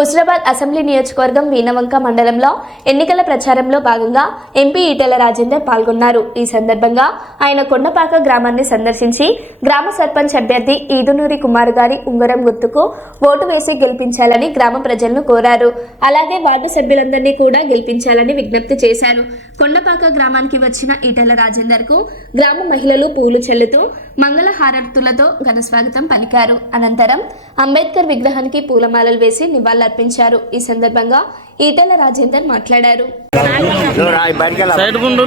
Husnabad assembly నియోజకవర్గం వీణవంక మండలంలో ఎన్నికల ప్రచారంలో భాగంగా ఎంపీ ఈటెల రాజేందర్ పాల్గొన్నారు. ఈ సందర్భంగా ఆయన కొండపాక గ్రామాన్ని సందర్శించి గ్రామ సర్పంచ్ అభ్యర్థి ఈదునూరి కుమార్ గారి ఉంగరం గుర్తుకు ఓటు వేసి గెలిపించాలని గ్రామ ప్రజలను కోరారు. అలాగే వార్డు సభ్యులందరినీ కూడా గెలిపించాలని విజ్ఞప్తి చేశారు. కొండపాక గ్రామానికి వచ్చిన ఈటెల రాజేందర్కు గ్రామ మహిళలు పూలు చెల్లుతూ మంగళ హారతులతో ఘనస్వాగతం పలికారు. అనంతరం అంబేద్కర్ విగ్రహానికి పూలమాలలు వేసి నివాళులర్పించారు ఈ సందర్భంగా ఈటెల రాజేందర్ మాట్లాడారు. సైడ్ గుండు.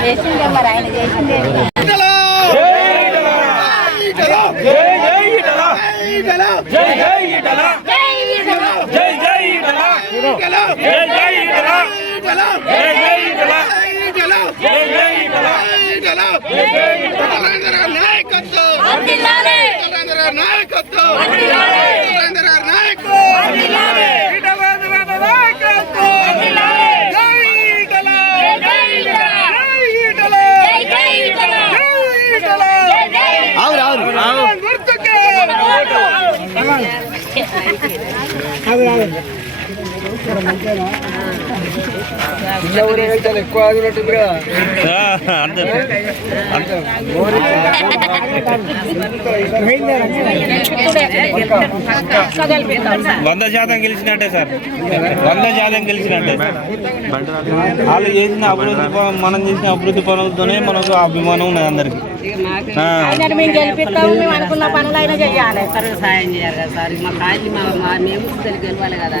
చేసిండే మరి ఆయన చేసిండే ఎక్కువ ఆగినట్టుంది కదా అంతే వంద శాతం గెలిచినట్టే సార్. వంద శాతం గెలిచినట్టే వాళ్ళు చేసిన అభివృద్ధి ప- మనం చేసిన అభివృద్ధి పనులతోనే మనకు అభిమానం ఉన్నది అందరికి. ఆయన మేము గెలిపిస్తాం మేము అనుకున్న పనులు అయినా చెయ్యాలి. సర్వ సాయం చేయాలి కదా సార్. మా కాళ్ళని మా మేము గెలవాలి కదా.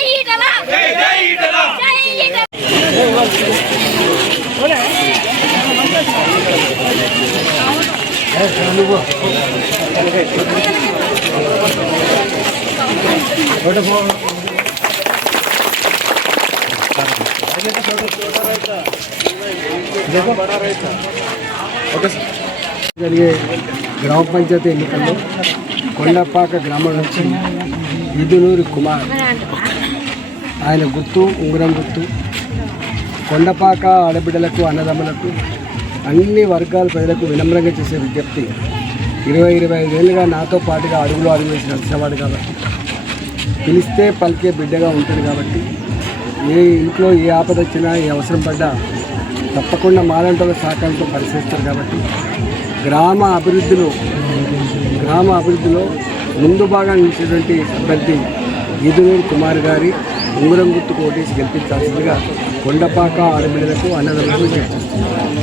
జరిగే గ్రామ పంచాయతీ ఎన్నికల్లో కొండపాక గ్రామం నుంచి ఇదునూరి కుమార్. ఆయన గుర్తు ఉంగరం గుర్తు కొండపాక ఆడబిడ్డలకు అన్నదమ్ములకు అన్ని వర్గాల ప్రజలకు వినమ్రంగా చేసే విజ్ఞప్తి. ఇరవై ఇరవై ఐదేళ్ళుగా నాతో పాటుగా అడుగులో అడుగు వేసి నడిచేవాడు కాబట్టి పిలిస్తే పలికే బిడ్డగా ఉంటుంది కాబట్టి ఏ ఇంట్లో ఏ ఆపద వచ్చినా ఏ అవసరం పడ్డా తప్పకుండా మాలంటల సహకారంతో పరిశీలిస్తారు కాబట్టి గ్రామ అభివృద్ధిలో గ్రామ అభివృద్ధిలో ముందు భాగం నిలిచినటువంటి అభ్యర్థి ఈదునూరు కుమార్ గారి ఉంగరం గుర్తు కోటేసి గెలిపించాల్సిందిగా కొండపాక ఆడబిడ్డలకు అన్నదమ్ములకు చేస్తారు